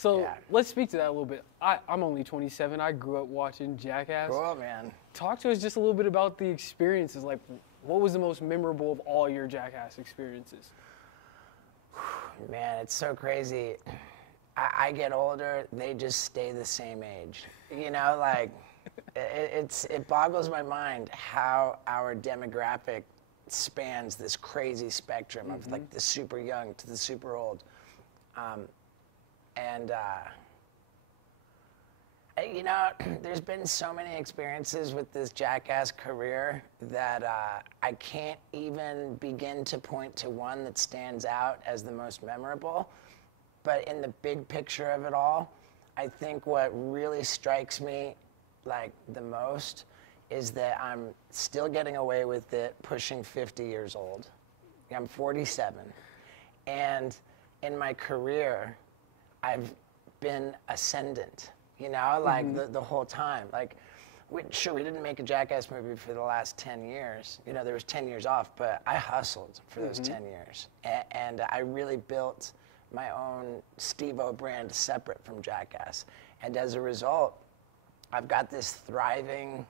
So let's speak to that a little bit. I'm only 27. I grew up watching Jackass. Cool, man. Talk to us just a little bit about the experiences. Like, what was the most memorable of all your Jackass experiences? Man, it's so crazy. I get older, they just stay the same age. You know, like, it boggles my mind how our demographic spans this crazy spectrum of like the super young to the super old. You know, there's been so many experiences with this Jackass career that I can't even begin to point to one that stands out as the most memorable. But in the big picture of it all, I think what really strikes me like the most is that I'm still getting away with it pushing 50 years old. I'm 47. And in my career, I've been ascendant, you know, like the whole time. Like, we didn't make a Jackass movie for the last 10 years. You know, there was 10 years off, but I hustled for those 10 years. And I really built my own SteveO brand separate from Jackass. And as a result, I've got this thriving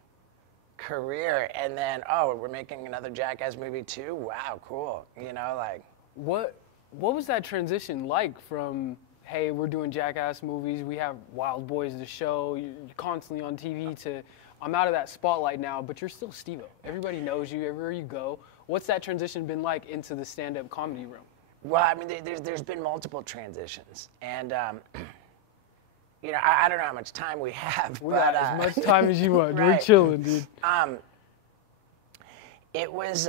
career. And then, oh, we're making another Jackass movie too? Wow, cool. You know, like. What was that transition like from, hey, we're doing Jackass movies, we have Wildboy the show, you're constantly on TV, to, I'm out of that spotlight now, but you're still SteveO. Everybody knows you everywhere you go. What's that transition been like into the stand-up comedy room? Well, I mean, there's been multiple transitions. And, you know, I don't know how much time we have. We but, got as much time as you want. Right. We're chilling, dude. It was,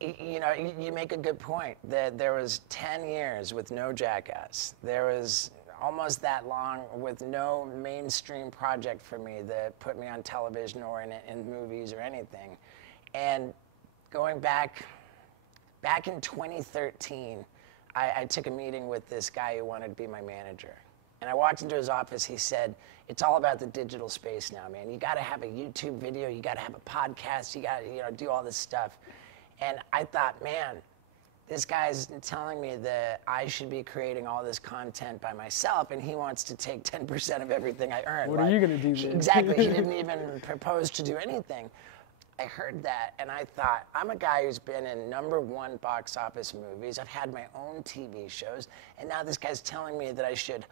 you know, you make a good point that there was 10 years with no Jackass. There was almost that long with no mainstream project for me that put me on television or in movies or anything. And going back in 2013, I took a meeting with this guy who wanted to be my manager. And I walked into his office, he said, it's all about the digital space now, man. You gotta have a YouTube video, you gotta have a podcast, you gotta, you know, do all this stuff. And I thought, man, this guy's telling me that I should be creating all this content by myself, and he wants to take 10% of everything I earn. What are you gonna do, man? Exactly, he didn't even propose to do anything. I heard that, and I thought, I'm a guy who's been in #1 box office movies. I've had my own TV shows, and now this guy's telling me that I should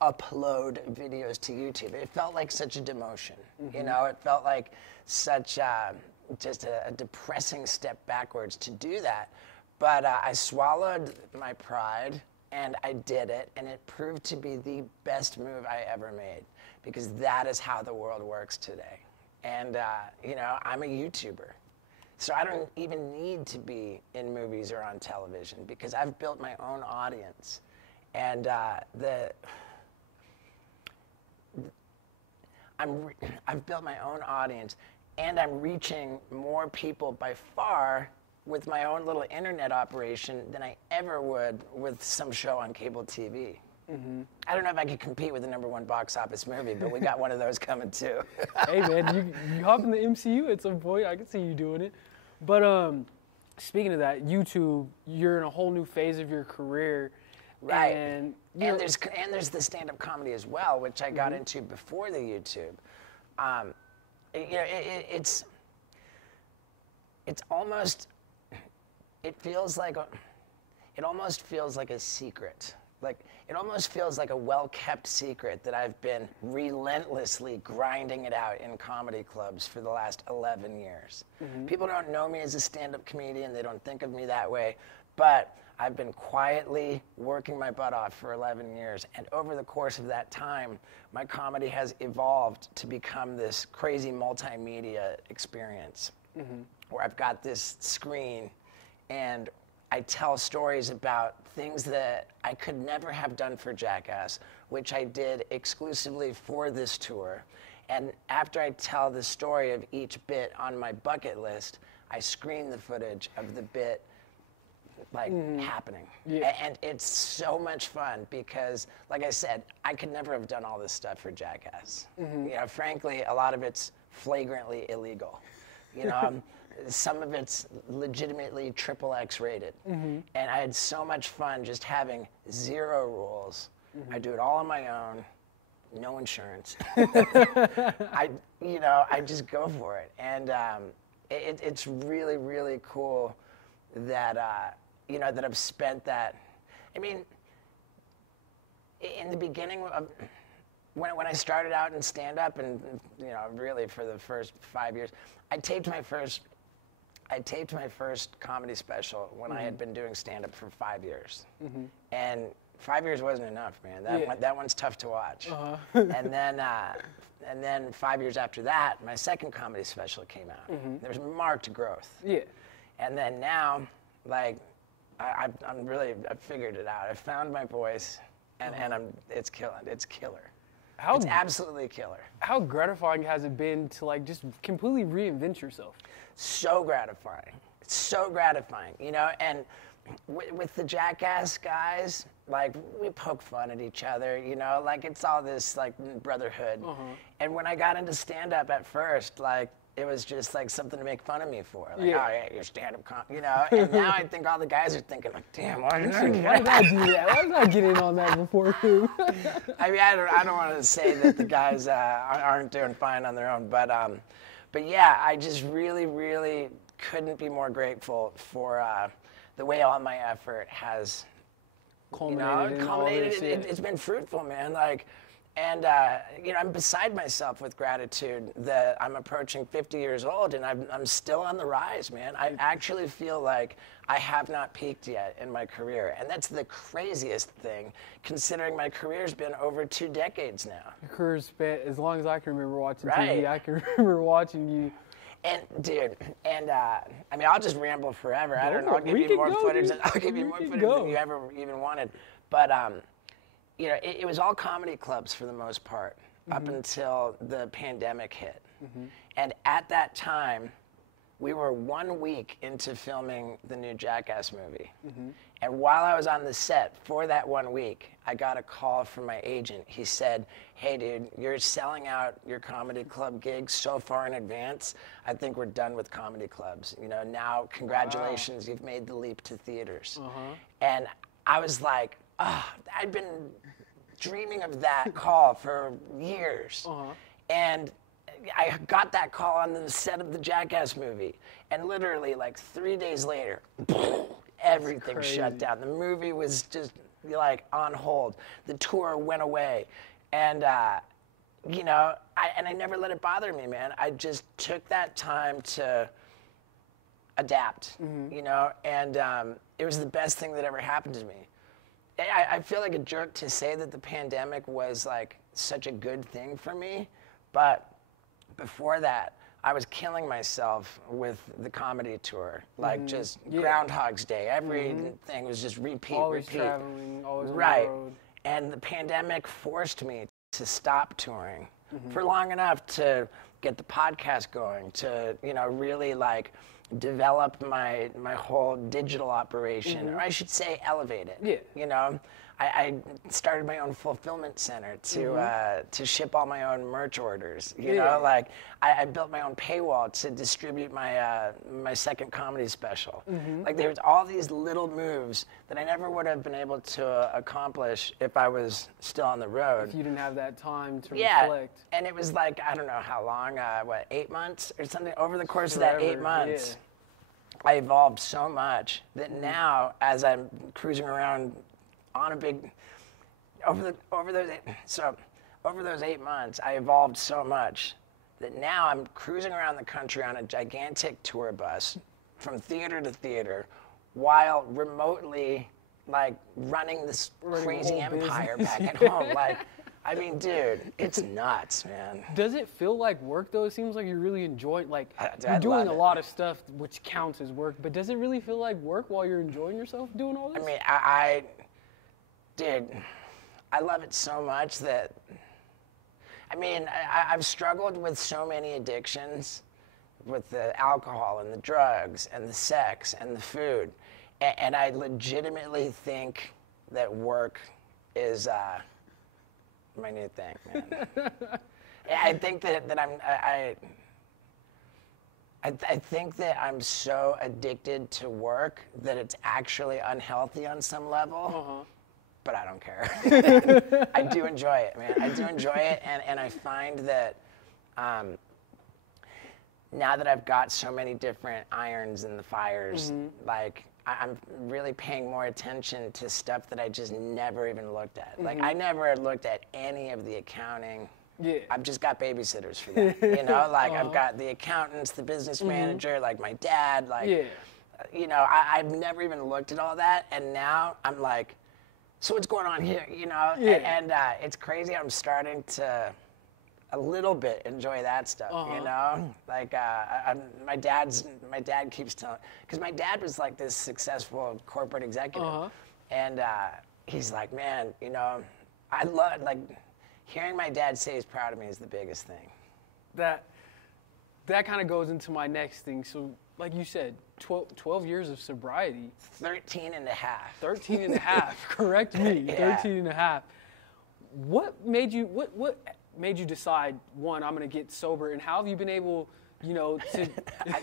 upload videos to YouTube. It felt like such a demotion, you know? It felt like such just a depressing step backwards to do that. But I swallowed my pride, and I did it, and it proved to be the best move I ever made, because that is how the world works today. And, you know, I'm a YouTuber. So I don't even need to be in movies or on television, because I've built my own audience. And I've built my own audience, and I'm reaching more people by far with my own little internet operation than I ever would with some show on cable TV. I don't know if I could compete with the #1 box office movie, but we got one of those coming too. Hey man, you hop in the MCU at some point. I can see you doing it. But speaking of that, YouTube, you're in a whole new phase of your career. Right. And there's the stand-up comedy as well, which I got into before the YouTube. You know, it's almost, it almost feels like a secret. Like, it almost feels like a well-kept secret that I've been relentlessly grinding it out in comedy clubs for the last 11 years. People don't know me as a stand-up comedian. They don't think of me that way. But I've been quietly working my butt off for 11 years. And over the course of that time, my comedy has evolved to become this crazy multimedia experience where I've got this screen and I tell stories about things that I could never have done for Jackass, which I did exclusively for this tour. And after I tell the story of each bit on my bucket list, I screen the footage of the bit like happening. Yeah. And it's so much fun because, like I said, I could never have done all this stuff for Jackass. You know, frankly, a lot of it's flagrantly illegal. You know, some of it's legitimately XXX rated. And I had so much fun just having 0 rules I do it all on my own, no insurance. I just go for it. And it's really, really cool that, that I've spent that. I mean, in the beginning of, when I started out in stand-up, and really for the first 5 years, I taped my first comedy special when I had been doing stand-up for 5 years, and 5 years wasn't enough, man. That one's tough to watch. And then 5 years after that, my second comedy special came out. There was marked growth. Yeah. And then now, like, I figured it out. I found my voice, and it's killing. It's killer. It's absolutely killer. How gratifying has it been to like just completely reinvent yourself? So gratifying. It's so gratifying, and with the Jackass guys, like, we poke fun at each other, like, it's all this like brotherhood. And when I got into stand-up at first, like, it was just like something to make fun of me for. Like, oh yeah, you're stand-up and now I think all the guys are thinking like, damn, why did I do that? Why did I get in on that before too? I mean, I don't want to say that the guys aren't doing fine on their own, but yeah, I just really, really couldn't be more grateful for the way all my effort has culminated. It's been fruitful, man. Like, and I'm beside myself with gratitude that I'm approaching 50 years old and I'm still on the rise, man. I actually feel like I have not peaked yet in my career, and that's the craziest thing, considering my career's been over 2 decades now. Your career's spent as long as I can remember watching TV. I can remember watching you. And dude, I mean, I'll just ramble forever. I don't know. I'll give you more footage. I'll give you more footage than you ever even wanted. But it was all comedy clubs for the most part up until the pandemic hit. And at that time, we were 1 week into filming the new Jackass movie. And while I was on the set for that 1 week, I got a call from my agent. He said, hey, dude, you're selling out your comedy club gigs so far in advance. I think we're done with comedy clubs. Now, congratulations, you've made the leap to theaters. And I was like, I'd been dreaming of that call for years. And I got that call on the set of the Jackass movie. And literally, like 3 days later, everything shut down. The movie was just like on hold. The tour went away. And, I never let it bother me, man. I just took that time to adapt, and it was the best thing that ever happened to me. I feel like a jerk to say that the pandemic was like such a good thing for me, but before that, I was killing myself with the comedy tour, like just Groundhog's Day. Everything was just repeat. Traveling, always on the road. And the pandemic forced me to stop touring for long enough to get the podcast going, to really like develop my whole digital operation, or I should say elevate it. I started my own fulfillment center to ship all my own merch orders. Like I built my own paywall to distribute my second comedy special. Like there's all these little moves that I never would have been able to accomplish if I was still on the road. If you didn't have that time to reflect. And it was like, I don't know how long, 8 months or something? Over the course of that 8 months, I evolved so much that now, as I'm cruising around on a big, over those 8 months, I evolved so much that now I'm cruising around the country on a gigantic tour bus from theater to theater while remotely like running this crazy empire back at home. Like, I mean, dude, it's nuts, man. Does it feel like work though? It seems like you're really enjoying, like you're doing a lot of stuff which counts as work, but does it really feel like work while you're enjoying yourself doing all this? I mean, dude, I love it so much that, I mean, I've struggled with so many addictions, with the alcohol and the drugs and the sex and the food. And I legitimately think that work is my new thing, man. I think that I think that I'm so addicted to work that it's actually unhealthy on some level. but I don't care. I do enjoy it, man. I do enjoy it, and I find that now that I've got so many different irons in the fires, like I'm really paying more attention to stuff that I just never even looked at. Like I never looked at any of the accounting. Yeah. I've just got babysitters for that, you know? Like I've got the accountants, the business manager, like my dad, like, you know, I've never even looked at all that, and now I'm like, so what's going on here, you know? And it's crazy. I'm starting to a little bit enjoy that stuff, you know? Like my dad keeps telling, because my dad was like this successful corporate executive, and he's like, man, you know, I love, like, hearing my dad say he's proud of me is the biggest thing. That kind of goes into my next thing. So, like you said, 12 years of sobriety. 13 and a half. 13 and a half, correct me, 13 and a half. What made you decide, one, I'm going to get sober, and how have you been able, you know, to... I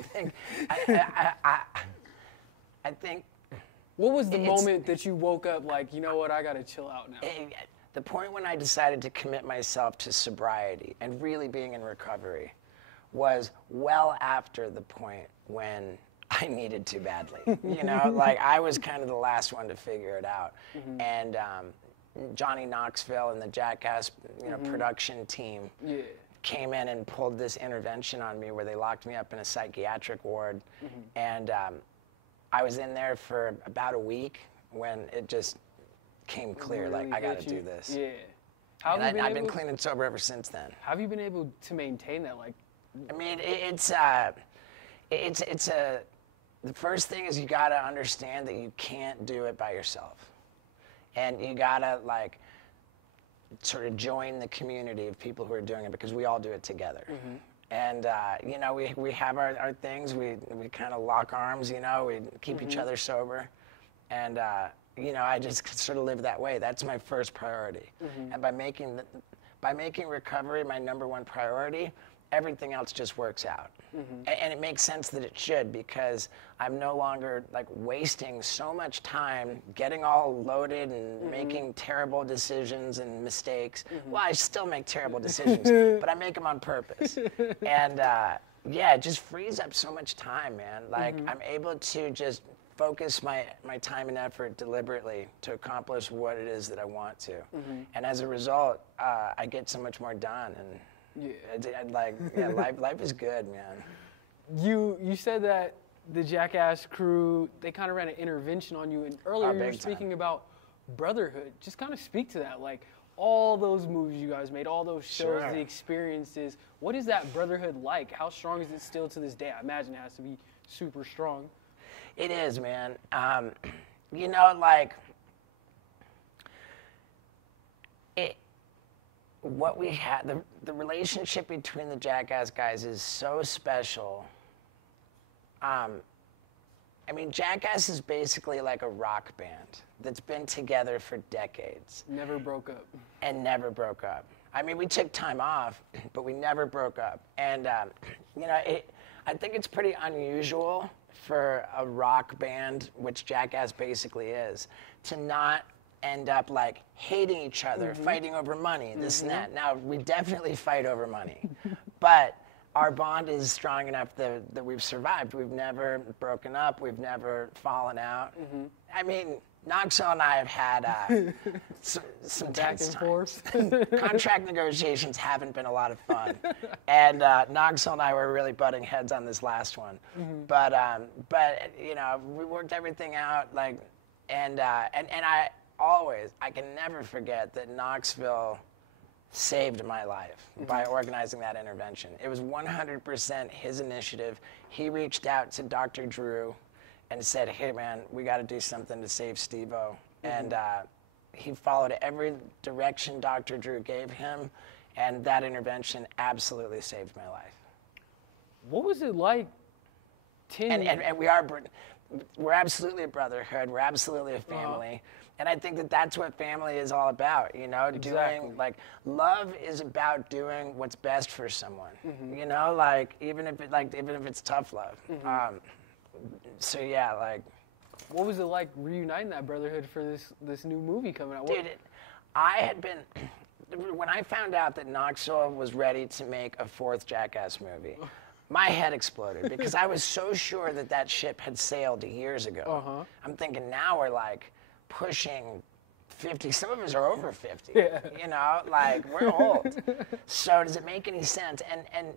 think... What was the moment that you woke up like, you know what, I got to chill out now? The point when I decided to commit myself to sobriety and really being in recovery was well after the point when I needed to badly. You know, like I was kind of the last one to figure it out. And Johnny Knoxville and the Jackass, you know, production team came in and pulled this intervention on me where they locked me up in a psychiatric ward. And I was in there for about a week when it just came clear, like, I got to do this. Yeah. I've been clean and sober ever since then. How have you been able to maintain that? Like, I mean, the first thing is you got to understand that you can't do it by yourself. And you got to, like, sort of join the community of people who are doing it, because we all do it together. And, you know, we have our things. We kind of lock arms, you know. We keep each other sober. And, you know, I just sort of live that way. That's my first priority. And by making recovery my number one priority, everything else just works out. And it makes sense that it should, because I'm no longer like wasting so much time getting all loaded and making terrible decisions and mistakes. Well, I still make terrible decisions, but I make them on purpose. And yeah, it just frees up so much time, man. Like I'm able to just focus my time and effort deliberately to accomplish what it is that I want to. And as a result, I get so much more done. And life is good, man. You said that the Jackass crew, they kind of ran an intervention on you, and earlier you were speaking about brotherhood. Just kind of speak to that, like all those movies you guys made, all those shows, the experiences. What is that brotherhood like? How strong is it still to this day? I imagine it has to be super strong. It is, man. You know, like, what we had, the relationship between the Jackass guys is so special. I mean, Jackass is basically like a rock band that's been together for decades. Never broke up. And never broke up. I mean, we took time off, but we never broke up. And, you know, I think it's pretty unusual for a rock band, which Jackass basically is, to not end up like hating each other, fighting over money, this and that. Now, we definitely fight over money, but our bond is strong enough that we've survived. We've never broken up. We've never fallen out. I mean, Knoxville and I have had some tense times. Contract negotiations haven't been a lot of fun. And Knoxville and I were really butting heads on this last one. But you know, we worked everything out, like, and I can never forget that Knoxville saved my life by organizing that intervention. It was 100% his initiative. He reached out to Dr. Drew and said, hey man, we got to do something to save SteveO. And he followed every direction Dr. Drew gave him, and that intervention absolutely saved my life. What was it like? And we're absolutely a brotherhood. We're absolutely a family. And I think that that's what family is all about, you know, doing, like, love is about doing what's best for someone, you know, like, even if it's tough love. So yeah, like. What was it like reuniting that brotherhood for this new movie coming out? Dude, I had been, when I found out that Knoxville was ready to make a 4th Jackass movie, my head exploded because I was so sure that that ship had sailed years ago. I'm thinking now we're like pushing 50. Some of us are over 50. Yeah. You know, like we're old. So does it make any sense? And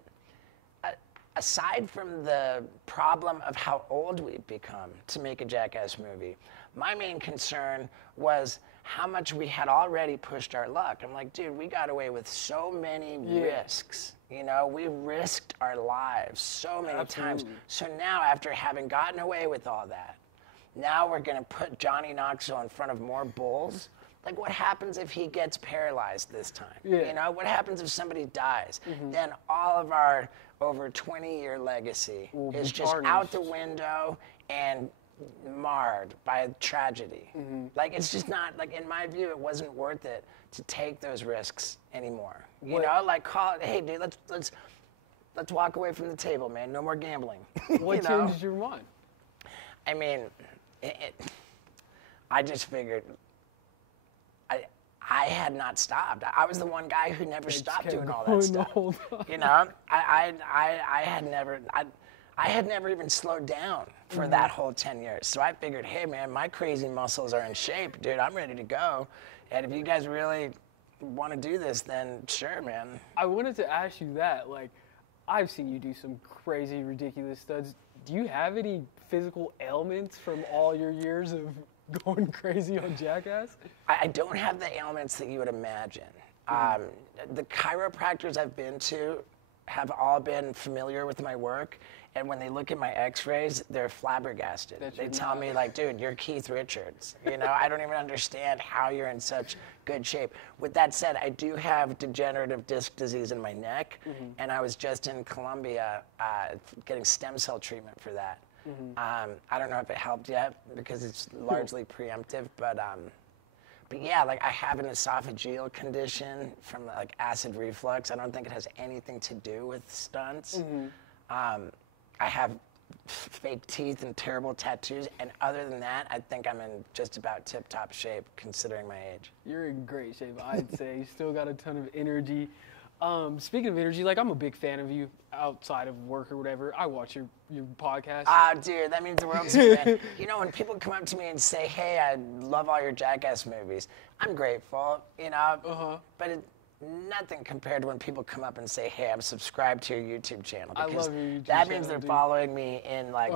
aside from the problem of how old we've become to make a Jackass movie, my main concern was how much we had already pushed our luck. I'm like, dude, we got away with so many risks. You know, we risked our lives so many times. So now, after having gotten away with all that, now we're going to put Johnny Knoxville in front of more bulls. Like, what happens if he gets paralyzed this time? You know, what happens if somebody dies? Then all of our over 20-year legacy is just out the window and marred by tragedy. Like, it's just not, like, in my view, it wasn't worth it to take those risks anymore. You know, like, call it, hey, dude, let's walk away from the table, man. No more gambling. What changed your mind? I mean, I just figured I had not stopped. I was the one guy who never stopped doing all that stuff. You know, I had never even slowed down for that whole 10 years. So I figured, hey man, my crazy muscles are in shape, dude. I'm ready to go. And if you guys really want to do this, then sure, man. I wanted to ask you that. Like, I've seen you do some crazy, ridiculous stunts. Do you have any physical ailments from all your years of going crazy on Jackass? I don't have the ailments that you would imagine. The chiropractors I've been to have all been familiar with my work, and when they look at my x-rays, they're flabbergasted. They tell me, like, dude, you're Keith Richards. You know, I don't even understand how you're in such good shape. With that said, I do have degenerative disc disease in my neck, and I was just in Colombia getting stem cell treatment for that. I don't know if it helped yet because it's largely preemptive, but yeah, like I have an esophageal condition from like acid reflux. I don't think it has anything to do with stunts. I have fake teeth and terrible tattoos, and other than that, I think I'm in just about tip-top shape considering my age. You're in great shape, I'd say. You still got a ton of energy. Speaking of energy, like I'm a big fan of you outside of work or whatever. I watch your podcast. Dude, that means the world to me, man. You know, when people come up to me and say, hey, I love all your Jackass movies, I'm grateful, you know, but nothing compared to when people come up and say, hey, I'm subscribed to your YouTube channel. Because I love your YouTube that channel, means they're dude. following me in like,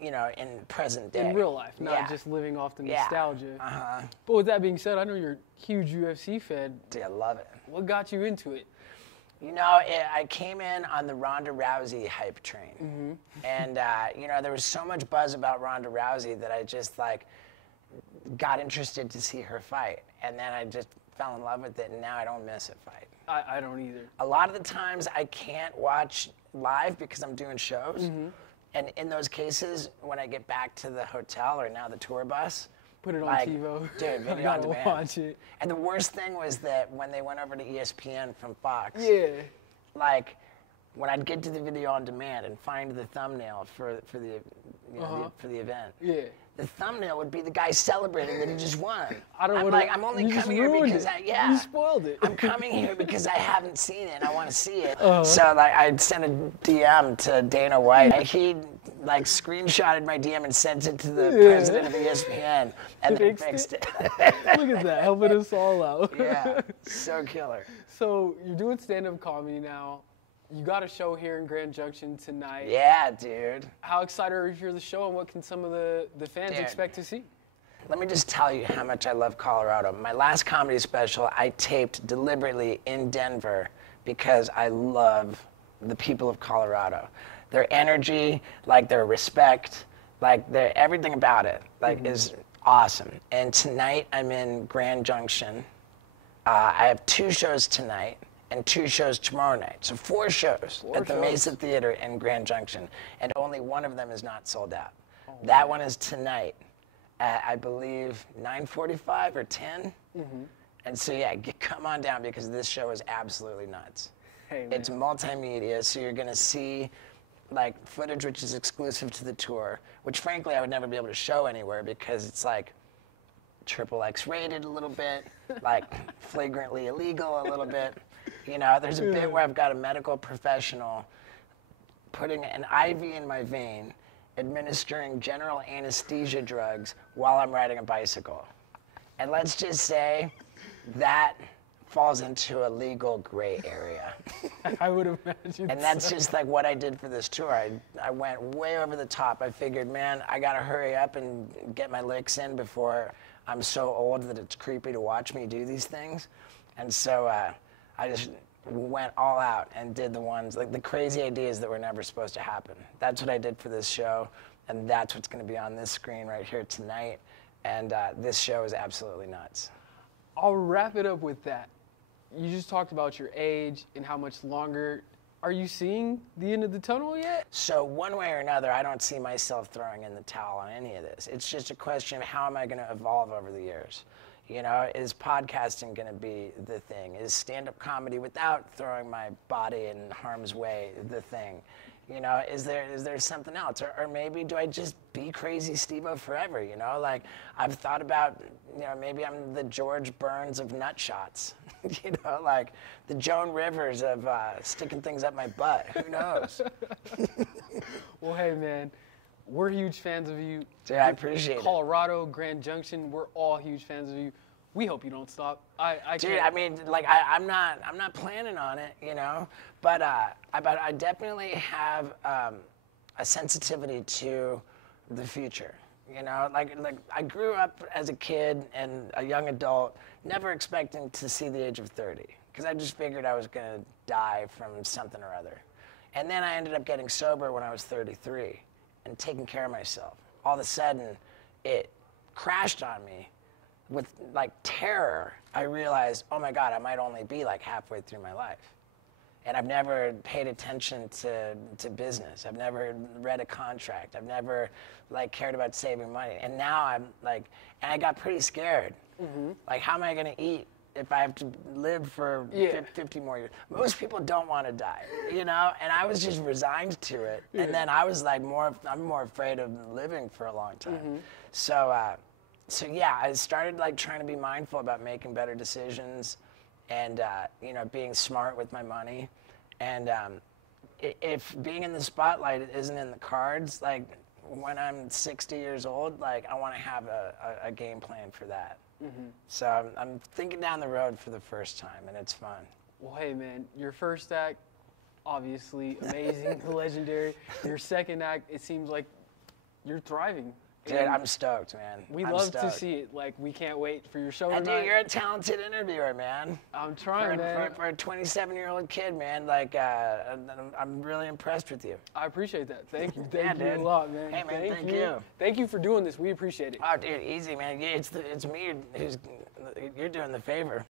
you know, in present day. In real life, not just living off the nostalgia. Uh-huh. But with that being said, I know you're a huge UFC fan. Dude, I love it. What got you into it? You know, I came in on the Ronda Rousey hype train. And, you know, there was so much buzz about Ronda Rousey that I just, like, got interested to see her fight. And then I just fell in love with it, and now I don't miss a fight. I don't either. A lot of the times I can't watch live because I'm doing shows. And in those cases, when I get back to the hotel or now the tour bus, put it on like, TiVo. Dude, video I gotta on demand. watch it. And the worst thing was that when they went over to ESPN from Fox, like when I'd get to the video on demand and find the thumbnail for the event, the thumbnail would be the guy celebrating that he just won. I'm only coming here because you spoiled it. I'm coming here because I haven't seen it and I want to see it. So like I'd send a DM to Dana White. He like screenshotted my DM and sent it to the president of ESPN, and then fixed it. Look at that, helping us all out. Yeah, so killer. So you're doing stand-up comedy now. You got a show here in Grand Junction tonight. Yeah, dude. How excited are you for the show, and what can some of the fans expect to see? Let me just tell you how much I love Colorado. My last comedy special I taped deliberately in Denver because I love the people of Colorado. Their energy, like their respect, like their everything about it, like is awesome. And tonight I'm in Grand Junction. I have 2 shows tonight and 2 shows tomorrow night. So 4 shows at the Mesa Theater in Grand Junction, and only one of them is not sold out. That one is tonight at, I believe, 9:45 or 10. And so yeah, come on down because this show is absolutely nuts. Hey, man. It's multimedia, so you're gonna see like footage which is exclusive to the tour, which frankly I would never be able to show anywhere because it's like XXX rated a little bit, like flagrantly illegal a little bit. You know, there's a bit where I've got a medical professional putting an IV in my vein, administering general anesthesia drugs while I'm riding a bicycle. And let's just say that falls into a legal gray area. I would imagine. And that's just like what I did for this tour. I went way over the top. I figured, man, I gotta hurry up and get my licks in before I'm so old that it's creepy to watch me do these things. And so I just went all out and did the ones, like the crazy ideas that were never supposed to happen. That's what I did for this show, and that's what's gonna be on this screen right here tonight. And this show is absolutely nuts. I'll wrap it up with that. You just talked about your age and how much longer. Are you seeing the end of the tunnel yet? So one way or another, I don't see myself throwing in the towel on any of this. It's just a question of how am I going to evolve over the years? You know, is podcasting going to be the thing? Is stand-up comedy without throwing my body in harm's way the thing? You know, is there something else? Or maybe do I just be crazy SteveO forever, you know? Like, I've thought about, you know, maybe I'm the George Burns of nut shots. You know, like the Joan Rivers of sticking things up my butt. Who knows? Well, hey, man, we're huge fans of you. Dude, I appreciate it. Colorado, Grand Junction, we're all huge fans of you. We hope you don't stop. Dude, I mean, like, I'm not planning on it, you know, but I definitely have a sensitivity to the future, you know, like I grew up as a kid and a young adult, never expecting to see the age of 30, because I just figured I was gonna die from something or other, and then I ended up getting sober when I was 33 and taking care of myself. All of a sudden, it crashed on me. With like terror, I realized, oh my God, I might only be like halfway through my life. And I've never paid attention to business. I've never read a contract. I've never like cared about saving money. And now I'm like, and I got pretty scared. Mm-hmm. Like, how am I gonna eat if I have to live for 50 more years? Most people don't want to die, you know? And I was just resigned to it. Yeah. And then I was like I'm more afraid of living for a long time. Mm-hmm. So yeah, I started like trying to be mindful about making better decisions and, you know, being smart with my money. And if being in the spotlight isn't in the cards, like when I'm 60 years old, like I want to have a game plan for that. Mm-hmm. So I'm thinking down the road for the first time, and it's fun. Well, hey man, your first act, obviously amazing, legendary. Your second act, it seems like you're thriving. Dude, I'm stoked, man. I'm love to see it. Like, we can't wait for your show tonight. Dude, you're a talented interviewer, man. I'm trying, man. For a 27-year-old kid, man, like, I'm really impressed with you. I appreciate that. Thank you. Thank you a lot, man. Hey, man, thank you. Thank you for doing this. We appreciate it. Oh, dude, easy, man. It's me who's, you're doing the favor.